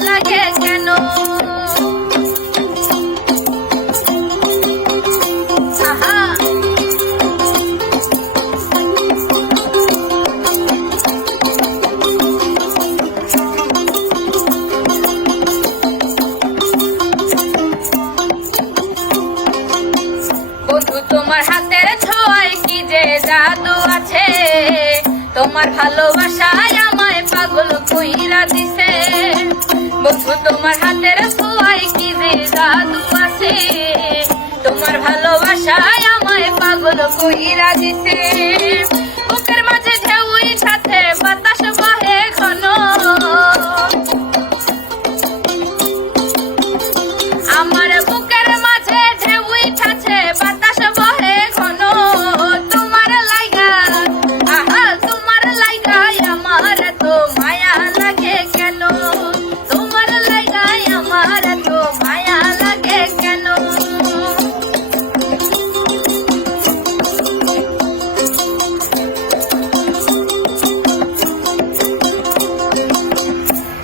লাগে তোমার হাতের ছোঁয়ায় কি যে জাদু আছে? তোমার ভালোবাসায় পাগল কইরা দিছে। বন্ধু, তোমার হাতের ছোঁয়ায় কি যে জাদু আছে? তোমার ভালোবাসায় আমায় পাগল কইরা দিছে।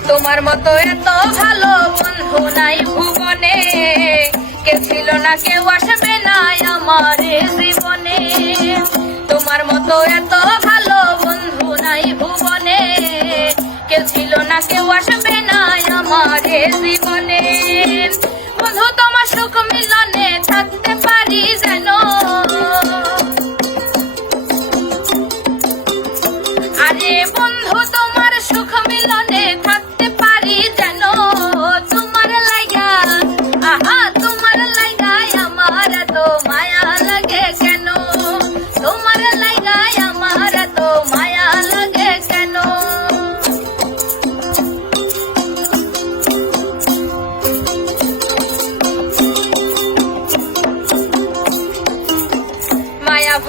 তোমার মতো এত ভালো বন্ধু নাই ভুবনে। কে ছিল না, কেউ আসবে না আমার জীবনে। তোমার মতো এত ভালো বন্ধু নাই ভুবনে। কেউ ছিল না, কেউ আসবে না আমার জীবনে। বন্ধু, তোমার সুখ মিলনে থাকতে পারি যেন। আরে বন্ধু, তোমার সুখ মিলনে থাকতে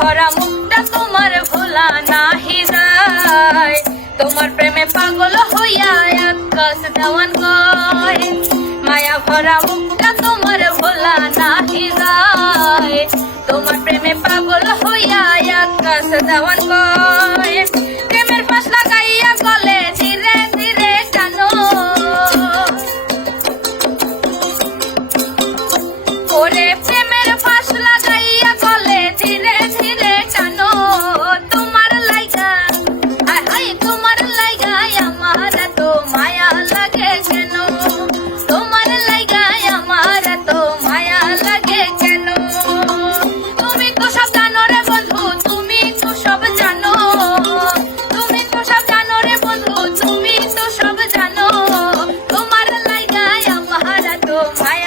ভরা মুখটা তোমার ভোলা নাহি যায়। তোমার প্রেমে পাগল হইয়া আকাশ দেওয়ান গয় মায়া ভরা মুখটা তোমার ভোলা নাহি যায়। তোমার প্রেমে পাগল হইয়া আকাশ দেওয়ান Hi.